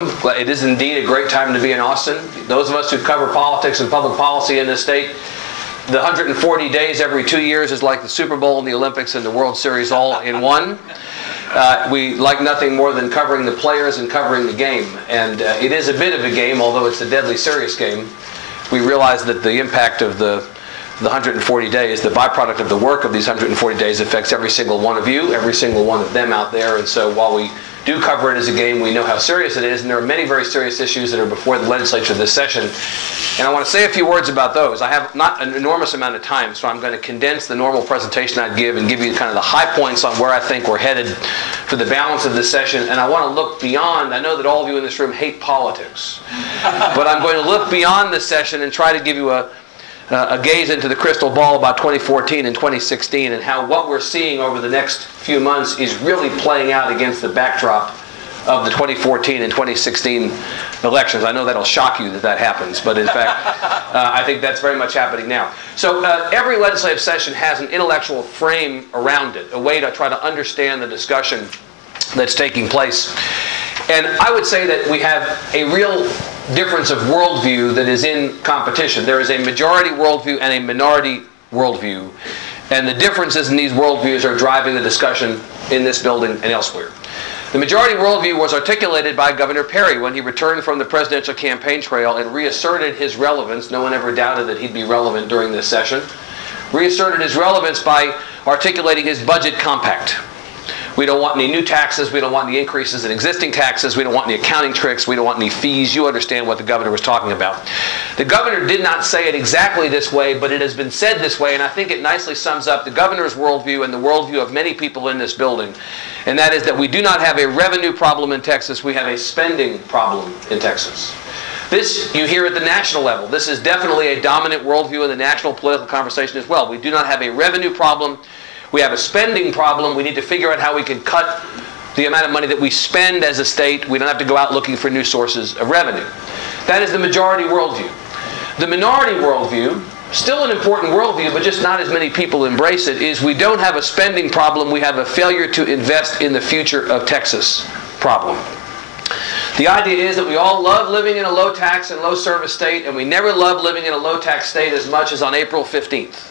It is indeed a great time to be in Austin. Those of us who cover politics and public policy in this state, the 140 days every 2 years is like the Super Bowl and the Olympics and the World Series all in one. We like nothing more than covering the players and covering the game. And it is a bit of a game, although it's a deadly serious game. We realize that the impact of the 140 days, the byproduct of the work of these 140 days affects every single one of you, every single one of them out there. And so while we do cover it as a game, we know how serious it is, and there are many very serious issues that are before the legislature this session. And I want to say a few words about those. I have not an enormous amount of time, so I'm going to condense the normal presentation I'd give and give you kind of the high points on where I think we're headed for the balance of this session. And I want to look beyond. I know that all of you in this room hate politics, but I'm going to look beyond this session and try to give you a gaze into the crystal ball about 2014 and 2016 and how what we're seeing over the next few months is really playing out against the backdrop of the 2014 and 2016 elections. I know that'll shock you that that happens, but in fact, I think that's very much happening now. So every legislative session has an intellectual frame around it, a way to try to understand the discussion that's taking place. And I would say that we have a real difference of worldview that is in competition. There is a majority worldview and a minority worldview. And the differences in these worldviews are driving the discussion in this building and elsewhere. The majority worldview was articulated by Governor Perry when he returned from the presidential campaign trail and reasserted his relevance. No one ever doubted that he'd be relevant during this session. Reasserted his relevance by articulating his budget compact. We don't want any new taxes. We don't want any increases in existing taxes. We don't want any accounting tricks. We don't want any fees. You understand what the governor was talking about. The governor did not say it exactly this way, but it has been said this way, and I think it nicely sums up the governor's worldview and the worldview of many people in this building. And that is that we do not have a revenue problem in Texas. We have a spending problem in Texas. This you hear at the national level. This is definitely a dominant worldview in the national political conversation as well. We do not have a revenue problem. We have a spending problem. We need to figure out how we can cut the amount of money that we spend as a state. We don't have to go out looking for new sources of revenue. That is the majority worldview. The minority worldview, still an important worldview, but just not as many people embrace it, is we don't have a spending problem. We have a failure to invest in the future of Texas problem. The idea is that we all love living in a low tax and low service state, and we never love living in a low tax state as much as on April 15th.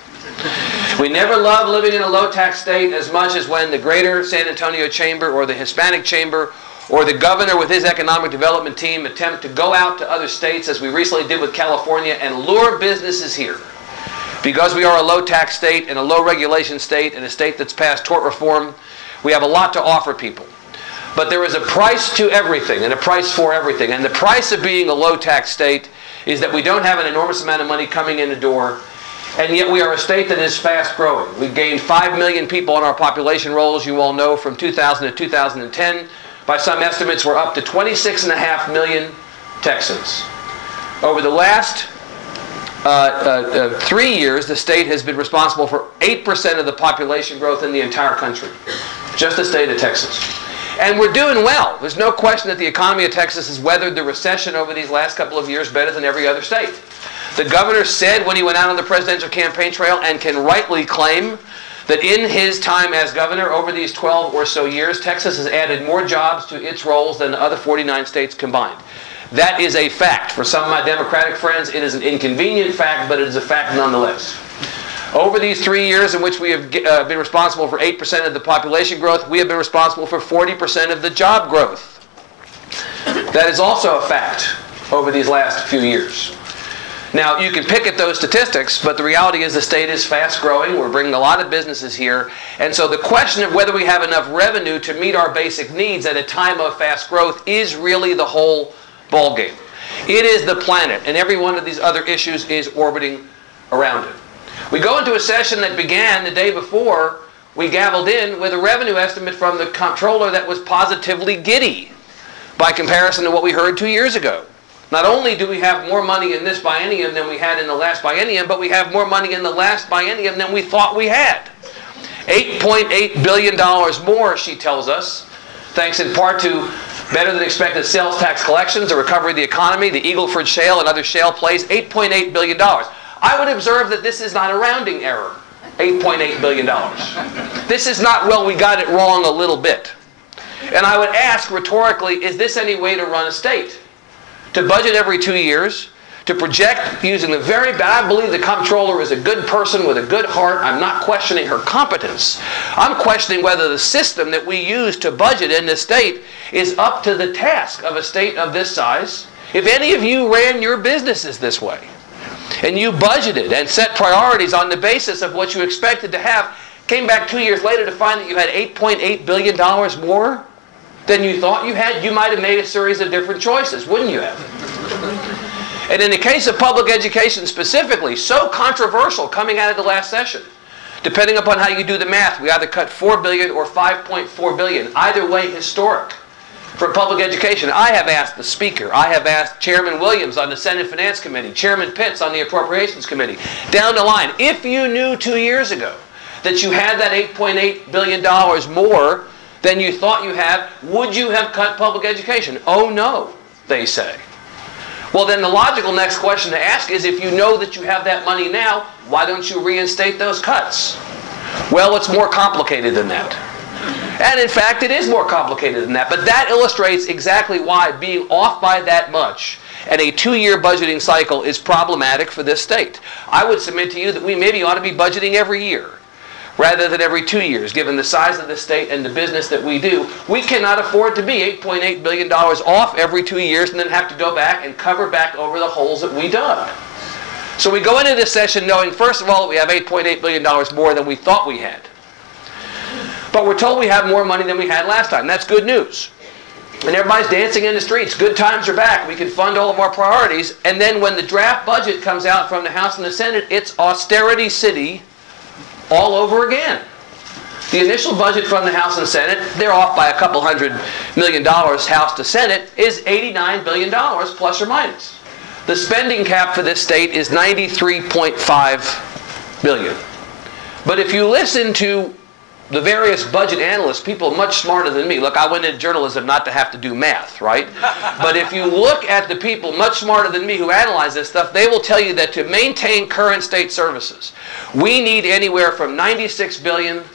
We never love living in a low-tax state as much as when the Greater San Antonio Chamber or the Hispanic Chamber or the governor with his economic development team attempt to go out to other states, as we recently did with California, and lure businesses here. Because we are a low-tax state and a low-regulation state and a state that's passed tort reform, we have a lot to offer people. But there is a price to everything and a price for everything. And the price of being a low-tax state is that we don't have an enormous amount of money coming in the door. And yet we are a state that is fast growing. We've gained 5 million people on our population rolls, you all know, from 2000 to 2010. By some estimates, we're up to 26.5 million Texans. Over the last 3 years, the state has been responsible for 8% of the population growth in the entire country. Just the state of Texas. And we're doing well. There's no question that the economy of Texas has weathered the recession over these last couple of years better than every other state. The governor said when he went out on the presidential campaign trail, and can rightly claim, that in his time as governor over these 12 or so years, Texas has added more jobs to its rolls than the other 49 states combined. That is a fact. For some of my Democratic friends, it is an inconvenient fact, but it is a fact nonetheless. Over these 3 years in which we have been responsible for 8% of the population growth, we have been responsible for 40% of the job growth. That is also a fact over these last few years. Now, you can pick at those statistics, but the reality is the state is fast growing. We're bringing a lot of businesses here. And so the question of whether we have enough revenue to meet our basic needs at a time of fast growth is really the whole ballgame. It is the planet, and every one of these other issues is orbiting around it. We go into a session that began the day before we gavelled in with a revenue estimate from the comptroller that was positively giddy by comparison to what we heard 2 years ago. Not only do we have more money in this biennium than we had in the last biennium, but we have more money in the last biennium than we thought we had. $8.8 billion more, she tells us, thanks in part to better than expected sales tax collections, the recovery of the economy, the Eagle Ford Shale and other shale plays, $8.8 billion. I would observe that this is not a rounding error, $8.8 billion. This is not, well, we got it wrong a little bit. And I would ask rhetorically, is this any way to run a state? To budget every 2 years, to project using the very bad. I believe the comptroller is a good person with a good heart. I'm not questioning her competence. I'm questioning whether the system that we use to budget in this state is up to the task of a state of this size. If any of you ran your businesses this way, and you budgeted and set priorities on the basis of what you expected to have, came back 2 years later to find that you had $8.8 billion more than you thought you had, you might have made a series of different choices, wouldn't you have? And in the case of public education specifically, so controversial coming out of the last session, depending upon how you do the math, we either cut $4 billion or $5.4 billion. Either way, historic for public education. I have asked the Speaker, I have asked Chairman Williams on the Senate Finance Committee, Chairman Pitts on the Appropriations Committee, down the line, if you knew 2 years ago that you had that $8.8 billion more than you thought you had, would you have cut public education? Oh no, they say. Well, then the logical next question to ask is, if you know that you have that money now, why don't you reinstate those cuts? Well, it's more complicated than that. And in fact, it is more complicated than that. But that illustrates exactly why being off by that much and a 2-year budgeting cycle is problematic for this state. I would submit to you that we maybe ought to be budgeting every year rather than every 2 years, given the size of the state and the business that we do. We cannot afford to be $8.8 billion off every 2 years and then have to go back and cover back over the holes that we dug. So we go into this session knowing, first of all, that we have $8.8 billion more than we thought we had. But we're told we have more money than we had last time. That's good news. And everybody's dancing in the streets. Good times are back. We can fund all of our priorities. And then when the draft budget comes out from the House and the Senate, it's austerity city all over again. The initial budget from the House and Senate, they're off by a couple $100 million House to Senate, is $89 billion plus or minus. The spending cap for this state is $93.5 billion. But if you listen to the various budget analysts, people much smarter than me. Look, I went into journalism not to have to do math, right? But if you look at the people much smarter than me who analyze this stuff, they will tell you that to maintain current state services, we need anywhere from $96 billion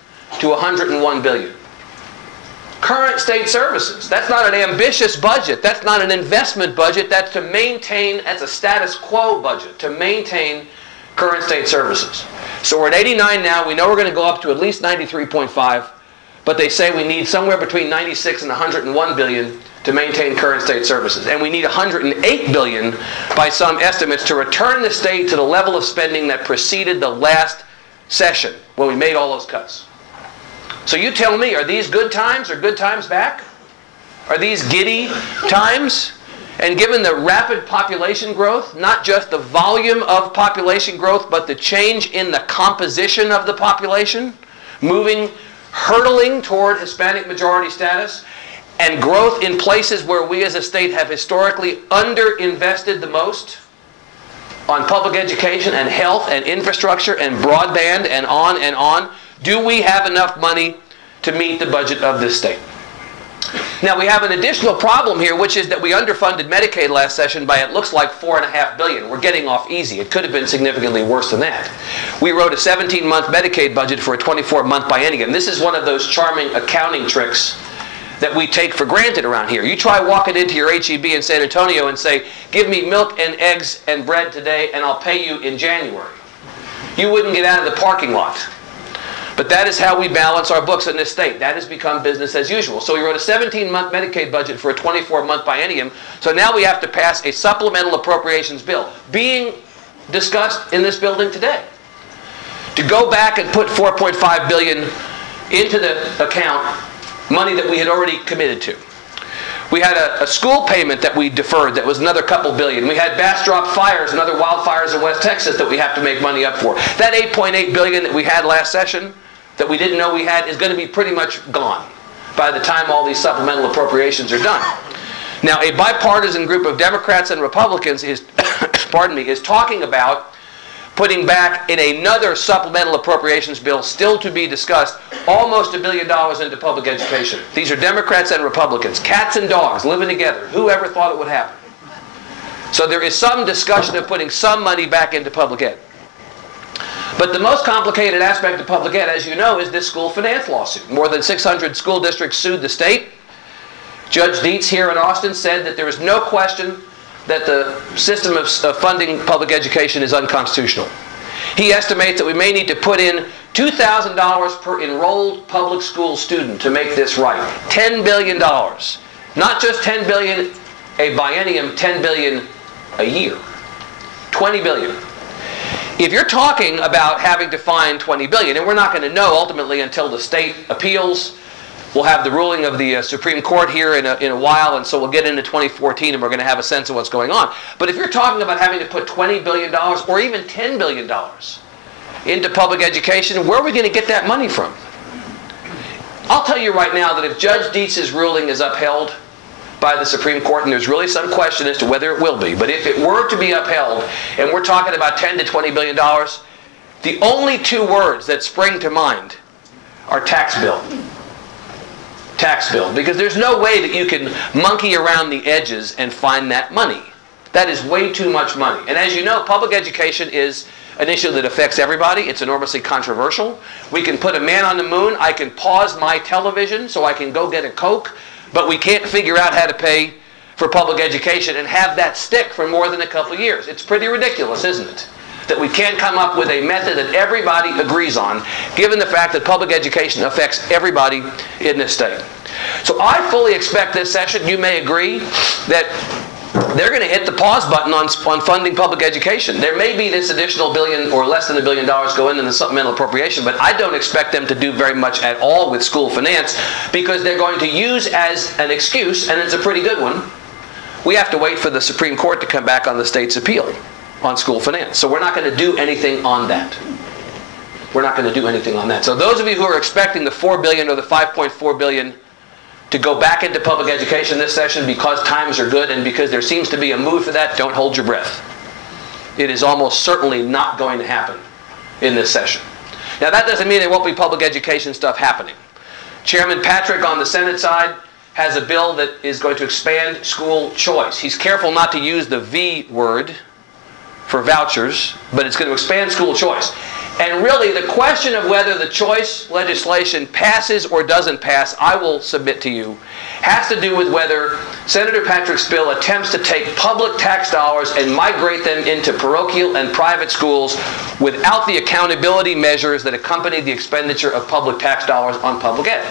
to $101 billion. Current state services. That's not an ambitious budget. That's not an investment budget. That's to maintain, that's a status quo budget, to maintain current state services. So we're at 89 now. We know we're going to go up to at least 93.5, but they say we need somewhere between 96 and 101 billion to maintain current state services. And we need 108 billion by some estimates to return the state to the level of spending that preceded the last session when we made all those cuts. So you tell me, are these good times or good times back? Are these giddy times? And given the rapid population growth, not just the volume of population growth, but the change in the composition of the population, hurtling toward Hispanic majority status, and growth in places where we as a state have historically underinvested the most on public education and health and infrastructure and broadband and on, do we have enough money to meet the budget of this state? Now we have an additional problem here, which is that we underfunded Medicaid last session by, it looks like, $4.5 billion. We're getting off easy. It could have been significantly worse than that. We wrote a 17-month Medicaid budget for a 24-month biennium. This is one of those charming accounting tricks that we take for granted around here. You try walking into your HEB in San Antonio and say, give me milk and eggs and bread today and I'll pay you in January. You wouldn't get out of the parking lot. But that is how we balance our books in this state. That has become business as usual. So we wrote a 17-month Medicaid budget for a 24-month biennium. So now we have to pass a supplemental appropriations bill being discussed in this building today to go back and put $4.5 billion into the account, money that we had already committed to. We had a school payment that we deferred that was another couple billion. We had Bastrop fires and other wildfires in West Texas that we have to make money up for. That $8.8 billion that we had last session that we didn't know we had is going to be pretty much gone by the time all these supplemental appropriations are done. Now, a bipartisan group of Democrats and Republicans is, is talking about putting back in another supplemental appropriations bill still to be discussed, almost $1 billion into public education. These are Democrats and Republicans, cats and dogs living together. Who ever thought it would happen? So there is some discussion of putting some money back into public ed. But the most complicated aspect of public ed, as you know, is this school finance lawsuit. More than 600 school districts sued the state Judge Dietz here in Austin said that there is no question that the system of funding public education is unconstitutional. He estimates that we may need to put in $2,000 per enrolled public school student to make this right. $10 billion. Not just $10 billion a biennium, $10 billion a year. $20 billion. If you're talking about having to find $20 billion, and we're not going to know ultimately until the state appeals, we'll have the ruling of the Supreme Court here in a while, and so we'll get into 2014 and we're going to have a sense of what's going on. But if you're talking about having to put $20 billion or even $10 billion into public education, where are we going to get that money from? I'll tell you right now that if Judge Dietz's ruling is upheld by the Supreme Court, and there's really some question as to whether it will be, but if it were to be upheld, and we're talking about $10 to $20 billion, the only two words that spring to mind are tax bill. Tax bill. Because there's no way that you can monkey around the edges and find that money. That is way too much money. And as you know, public education is an issue that affects everybody. It's enormously controversial. We can put a man on the moon. I can pause my television so I can go get a Coke, but we can't figure out how to pay for public education and have that stick for more than a couple of years. It's pretty ridiculous, isn't it? That we can't come up with a method that everybody agrees on, given the fact that public education affects everybody in this state. So I fully expect this session, you may agree, that they're going to hit the pause button on funding public education. There may be this additional billion or less than $1 billion go into the supplemental appropriation, but I don't expect them to do very much at all with school finance, because they're going to use as an excuse, and it's a pretty good one, we have to wait for the Supreme Court to come back on the state's appeal on school finance. So we're not going to do anything on that. We're not going to do anything on that. So those of you who are expecting the $4 billion or the $5.4 billion to go back into public education this session because times are good and because there seems to be a move for that, don't hold your breath. It is almost certainly not going to happen in this session. Now that doesn't mean there won't be public education stuff happening. Chairman Patrick on the Senate side has a bill that is going to expand school choice. He's careful not to use the V word for vouchers, but it's going to expand school choice. And really, the question of whether the choice legislation passes or doesn't pass, I will submit to you, has to do with whether Senator Patrick's bill attempts to take public tax dollars and migrate them into parochial and private schools without the accountability measures that accompany the expenditure of public tax dollars on public ed.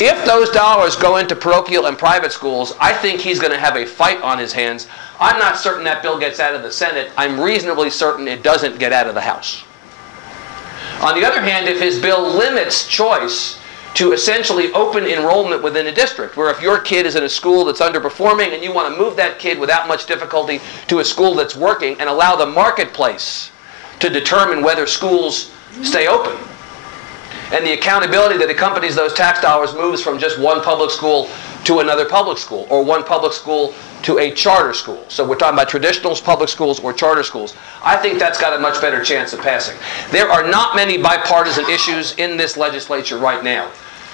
If those dollars go into parochial and private schools, I think he's going to have a fight on his hands. I'm not certain that bill gets out of the Senate. I'm reasonably certain it doesn't get out of the House. On the other hand, if his bill limits choice to essentially open enrollment within a district, where if your kid is in a school that's underperforming and you want to move that kid without much difficulty to a school that's working and allow the marketplace to determine whether schools stay open, and the accountability that accompanies those tax dollars moves from just one public school to another public school, or one public school to a charter school. So we're talking about traditional public schools or charter schools. I think that's got a much better chance of passing. There are not many bipartisan issues in this legislature right now,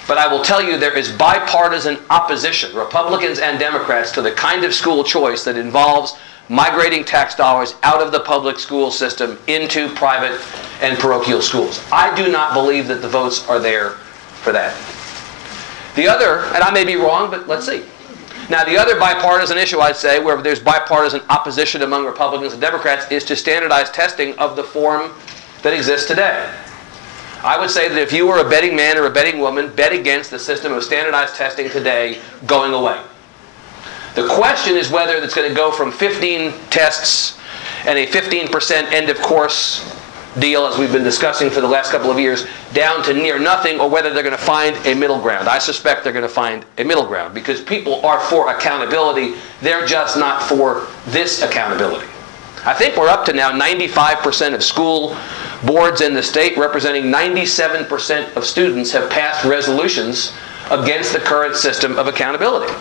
but I will tell you there is bipartisan opposition, Republicans and Democrats, to the kind of school choice that involves migrating tax dollars out of the public school system into private and parochial schools. I do not believe that the votes are there for that. The other, and I may be wrong, but let's see. Now, the other bipartisan issue, I'd say, where there's bipartisan opposition among Republicans and Democrats, is to standardized testing of the form that exists today. I would say that if you were a betting man or a betting woman, bet against the system of standardized testing today going away. The question is whether it's going to go from 15 tests and a 15% end of course deal, as we've been discussing for the last couple of years, down to near nothing, or whether they're going to find a middle ground. I suspect they're going to find a middle ground, because people are for accountability. They're just not for this accountability. I think we're up to now 95% of school boards in the state, representing 97% of students, have passed resolutions against the current system of accountability.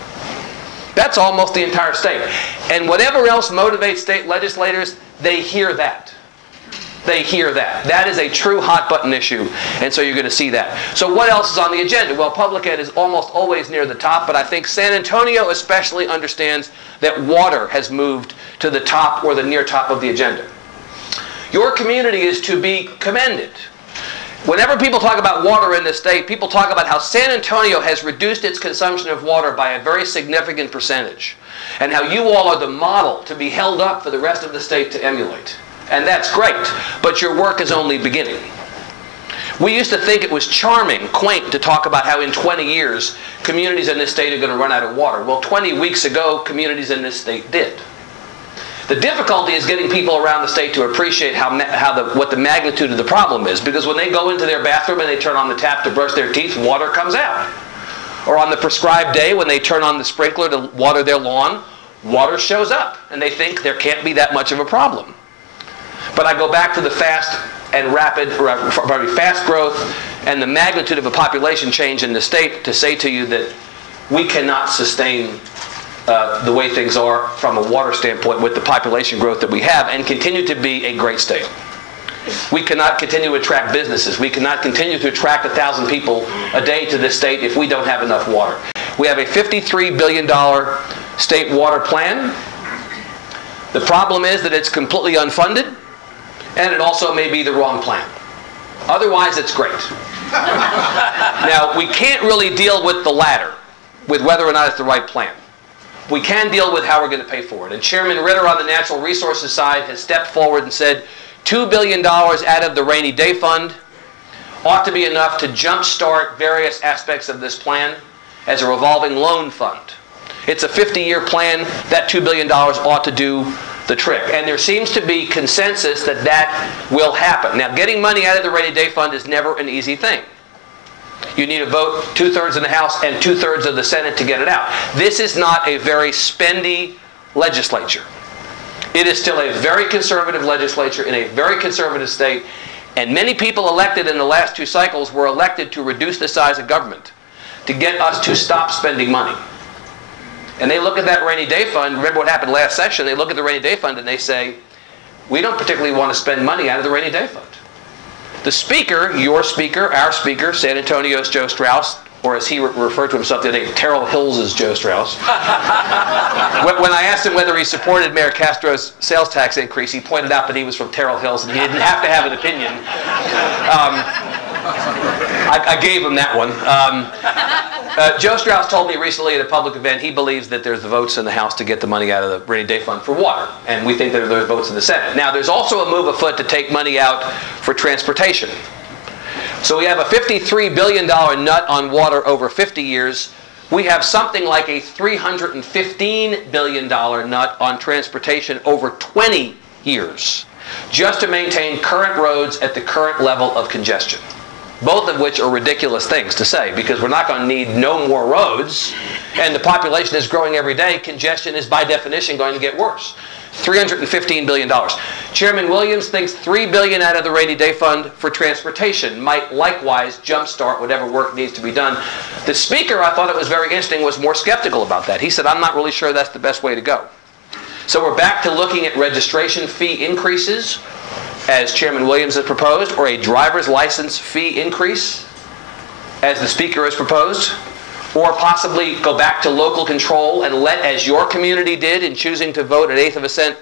That's almost the entire state. And whatever else motivates state legislators, they hear that. They hear that. That is a true hot button issue, and so you're going to see that. So what else is on the agenda? Well, public ed is almost always near the top, but I think San Antonio especially understands that water has moved to the top or the near top of the agenda. Your community is to be commended. Whenever people talk about water in this state, people talk about how San Antonio has reduced its consumption of water by a very significant percentage, and how you all are the model to be held up for the rest of the state to emulate. And that's great, but your work is only beginning. We used to think it was charming, quaint, to talk about how in 20 years, communities in this state are going to run out of water. Well, 20 weeks ago, communities in this state did. The difficulty is getting people around the state to appreciate what the magnitude of the problem is, because when they go into their bathroom and they turn on the tap to brush their teeth, water comes out. Or on the prescribed day, when they turn on the sprinkler to water their lawn, water shows up, and they think there can't be that much of a problem. But I go back to the fast and rapid, very fast growth and the magnitude of a population change in the state to say to you that we cannot sustain the way things are from a water standpoint with the population growth that we have and continue to be a great state. We cannot continue to attract businesses. We cannot continue to attract 1,000 people a day to this state if we don't have enough water. We have a $53 billion state water plan. The problem is that it's completely unfunded, and it also may be the wrong plan. Otherwise, it's great. Now, we can't really deal with the latter, with whether or not it's the right plan. We can deal with how we're going to pay for it. And Chairman Ritter on the natural resources side has stepped forward and said $2 billion out of the rainy day fund ought to be enough to jumpstart various aspects of this plan as a revolving loan fund. It's a 50-year plan. That $2 billion ought to do the trick. And there seems to be consensus that that will happen. Now, getting money out of the rainy day fund is never an easy thing. You need a vote, 2/3 in the House and 2/3 of the Senate to get it out. This is not a very spendy legislature. It is still a very conservative legislature in a very conservative state, and many people elected in the last 2 cycles were elected to reduce the size of government, to get us to stop spending money. And they look at that rainy day fund, remember what happened last session, they look at the rainy day fund and they say, we don't particularly want to spend money out of the rainy day fund. The speaker, your speaker, our speaker, San Antonio's Joe Strauss, or as he referred to himself the other day, Terrell Hill's Joe Strauss. When I asked him whether he supported Mayor Castro's sales tax increase, he pointed out that he was from Terrell Hill's and he didn't have to have an opinion. I gave him that one. Joe Strauss told me recently at a public event he believes that there's the votes in the House to get the money out of the rainy day fund for water, and we think that there's votes in the Senate. Now, there's also a move afoot to take money out for transportation. So we have a $53 billion nut on water over 50 years. We have something like a $315 billion nut on transportation over 20 years, just to maintain current roads at the current level of congestion. Both of which are ridiculous things to say, because we're not going to need no more roads, and the population is growing every day. Congestion is by definition going to get worse. $315 billion. Chairman Williams thinks $3 billion out of the rainy day fund for transportation might likewise jumpstart whatever work needs to be done. The speaker, I thought it was very interesting, was more skeptical about that. He said, I'm not really sure that's the best way to go. So we're back to looking at registration fee increases, as Chairman Williams has proposed, or a driver's license fee increase, as the speaker has proposed, or possibly go back to local control and let, as your community did in choosing to vote an 1/8 of a cent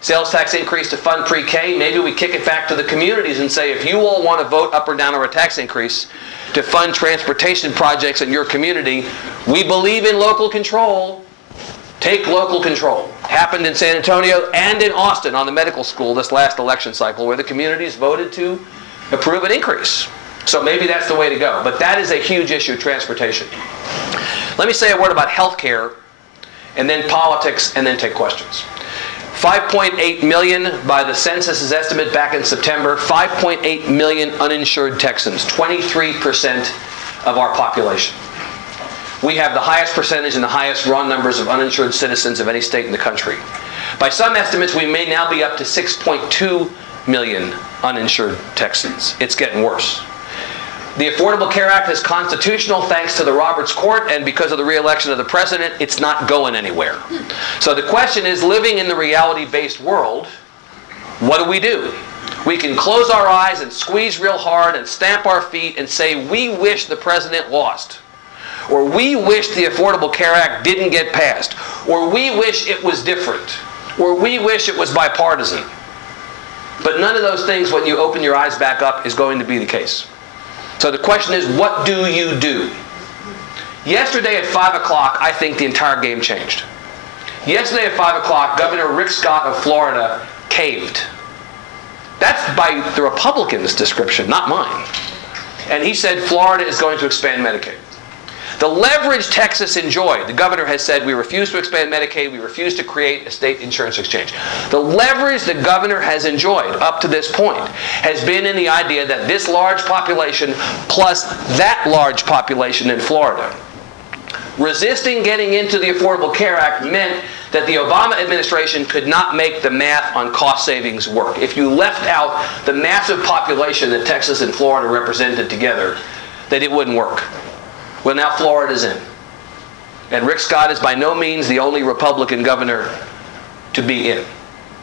sales tax increase to fund pre-K, maybe we kick it back to the communities and say, if you all want to vote up or down on a tax increase to fund transportation projects in your community, we believe in local control. Take local control. Happened in San Antonio and in Austin on the medical school this last election cycle, where the communities voted to approve an increase. So maybe that's the way to go. But that is a huge issue, transportation. Let me say a word about health care, and then politics, and then take questions. 5.8 million by the census's estimate back in September, 5.8 million uninsured Texans, 23% of our population. We have the highest percentage and the highest raw numbers of uninsured citizens of any state in the country. By some estimates, we may now be up to 6.2 million uninsured Texans. It's getting worse. The Affordable Care Act is constitutional thanks to the Roberts Court, and because of the re-election of the president, it's not going anywhere. So the question is, living in the reality-based world, what do? We can close our eyes and squeeze real hard and stamp our feet and say, we wish the president lost. Or we wish the Affordable Care Act didn't get passed. Or we wish it was different. Or we wish it was bipartisan. But none of those things, when you open your eyes back up, is going to be the case. So the question is, what do you do? Yesterday at 5 o'clock, I think the entire game changed. Yesterday at 5 o'clock, Governor Rick Scott of Florida caved. That's by the Republicans' description, not mine. And he said Florida is going to expand Medicaid. The leverage Texas enjoyed, the governor has said, we refuse to expand Medicaid, we refuse to create a state insurance exchange. The leverage the governor has enjoyed up to this point has been in the idea that this large population plus that large population in Florida, resisting getting into the Affordable Care Act meant that the Obama administration could not make the math on cost savings work. If you left out the massive population that Texas and Florida represented together, that it wouldn't work. Well, now Florida's in. And Rick Scott is by no means the only Republican governor to be in.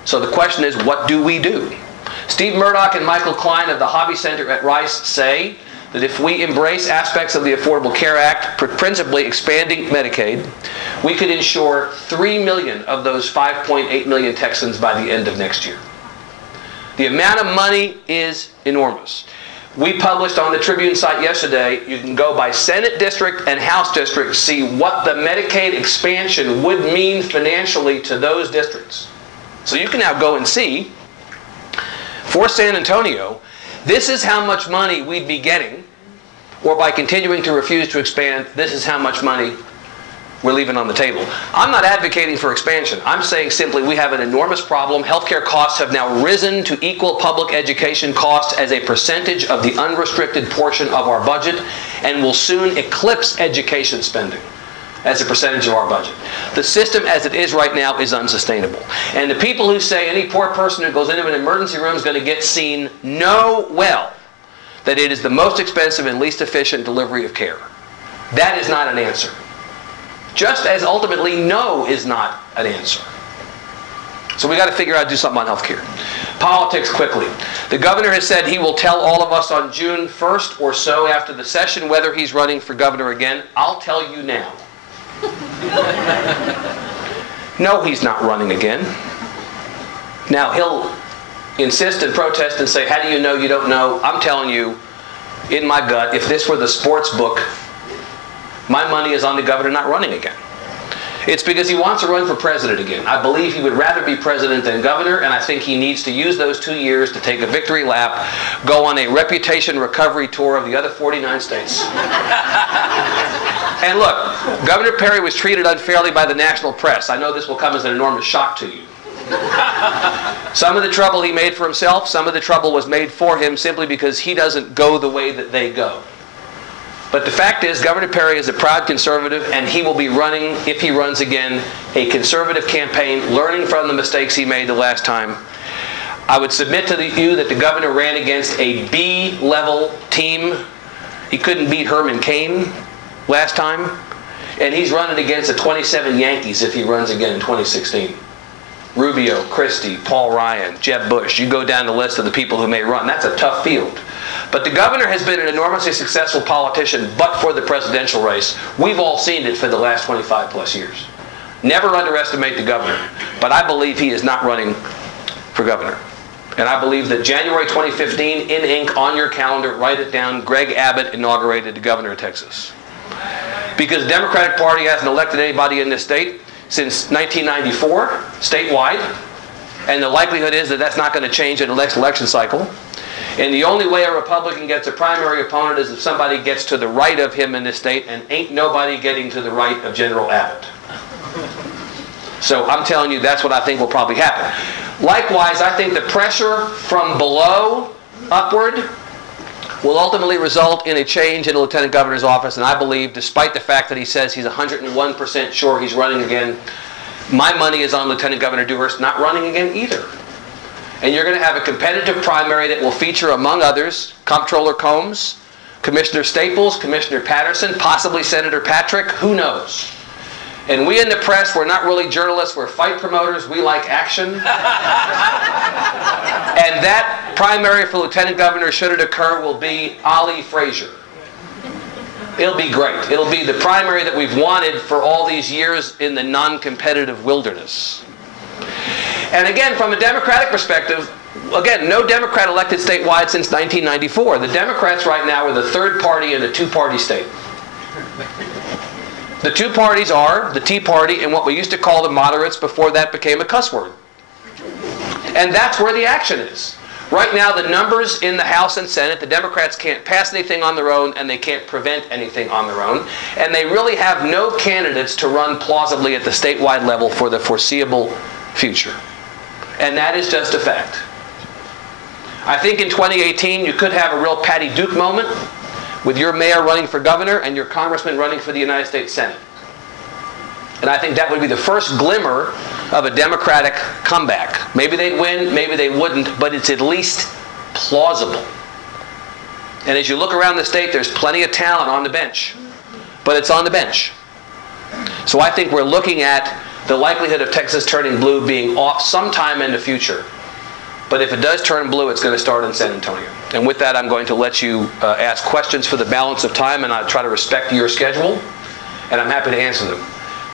So the question is, what do we do? Steve Murdoch and Michael Klein of the Hobby Center at Rice say that if we embrace aspects of the Affordable Care Act, principally expanding Medicaid, we could insure 3 million of those 5.8 million Texans by the end of next year. The amount of money is enormous. We published on the Tribune site yesterday, you can go by Senate district and House district, see what the Medicaid expansion would mean financially to those districts. So you can now go and see, for San Antonio, this is how much money we'd be getting, or by continuing to refuse to expand, this is how much money we're leaving on the table. I'm not advocating for expansion. I'm saying simply we have an enormous problem. Healthcare costs have now risen to equal public education costs as a percentage of the unrestricted portion of our budget, and will soon eclipse education spending as a percentage of our budget. The system as it is right now is unsustainable. And the people who say any poor person who goes into an emergency room is going to get seen know well that it is the most expensive and least efficient delivery of care. That is not an answer. Just as ultimately no is not an answer. So we got to figure out how to do something on health care. Politics quickly. The governor has said he will tell all of us on June 1st or so after the session whether he's running for governor again. I'll tell you now. No, he's not running again. Now he'll insist and protest and say, how do you know you don't know? I'm telling you, in my gut, if this were the sports book, my money is on the governor not running again. It's because he wants to run for president again. I believe he would rather be president than governor, and I think he needs to use those 2 years to take a victory lap, go on a reputation recovery tour of the other 49 states. And look, Governor Perry was treated unfairly by the national press. I know this will come as an enormous shock to you. Some of the trouble he made for himself, some of the trouble was made for him simply because he doesn't go the way that they go. But the fact is, Governor Perry is a proud conservative, and he will be running, if he runs again, a conservative campaign, learning from the mistakes he made the last time. I would submit to you that the governor ran against a B-level team. He couldn't beat Herman Cain last time, and he's running against the 27 Yankees if he runs again in 2016. Rubio, Christie, Paul Ryan, Jeb Bush. You go down the list of the people who may run. That's a tough field. But the governor has been an enormously successful politician, but for the presidential race. We've all seen it for the last 25 plus years. Never underestimate the governor, but I believe he is not running for governor. And I believe that January 2015, in ink, on your calendar, write it down, Greg Abbott inaugurated the governor of Texas. Because the Democratic Party hasn't elected anybody in this state since 1994, statewide, and the likelihood is that that's not going to change in the next election cycle. And the only way a Republican gets a primary opponent is if somebody gets to the right of him in this state, and ain't nobody getting to the right of General Abbott. So I'm telling you, that's what I think will probably happen. Likewise, I think the pressure from below upward will ultimately result in a change in the lieutenant governor's office, and I believe, despite the fact that he says he's 101% sure he's running again, my money is on Lieutenant Governor Dewhurst not running again either. And you're going to have a competitive primary that will feature, among others, Comptroller Combs, Commissioner Staples, Commissioner Patterson, possibly Senator Patrick, who knows? And we in the press, we're not really journalists, we're fight promoters, we like action. And that primary for Lieutenant Governor, should it occur, will be Ali Frazier. It'll be great. It'll be the primary that we've wanted for all these years in the non-competitive wilderness. And again, from a Democratic perspective, Again, no Democrat elected statewide since 1994. The Democrats right now are the third party in a two-party state. The two parties are the Tea Party and what we used to call the moderates before that became a cuss word. And that's where the action is. Right now, the numbers in the House and Senate, the Democrats can't pass anything on their own and they can't prevent anything on their own. And they really have no candidates to run plausibly at the statewide level for the foreseeable future. And that is just a fact. I think in 2018 you could have a real Patty Duke moment with your mayor running for governor and your congressman running for the United States Senate. And I think that would be the first glimmer of a Democratic comeback. Maybe they'd win, maybe they wouldn't, but it's at least plausible. And as you look around the state, there's plenty of talent on the bench, but it's on the bench. So I think we're looking at the likelihood of Texas turning blue being off sometime in the future. But if it does turn blue, it's going to start in San Antonio. And with that, I'm going to let you ask questions for the balance of time, and I'll try to respect your schedule, and I'm happy to answer them.